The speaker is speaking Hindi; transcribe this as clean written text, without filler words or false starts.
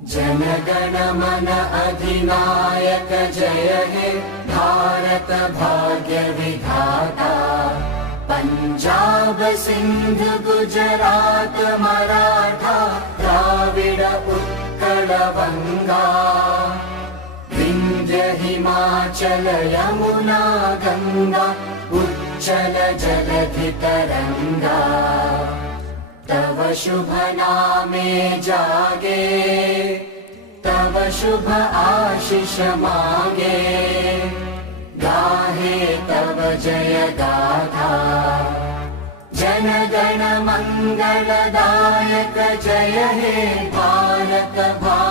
जनगण मन अधिनायक जय हे भारत भाग्य विधाता। पंजाब सिंध गुजरात मराठा द्राविड उत्कल बंगा। विंध्य हिमाचल यमुना गंगा उच्चल जलधि तरंगा। तव शुभ नामे जागे तव शुभ आशीष मांगे। गाहे तव जय गाथा जन गण मंगलदायक जय हे भारत भाग्य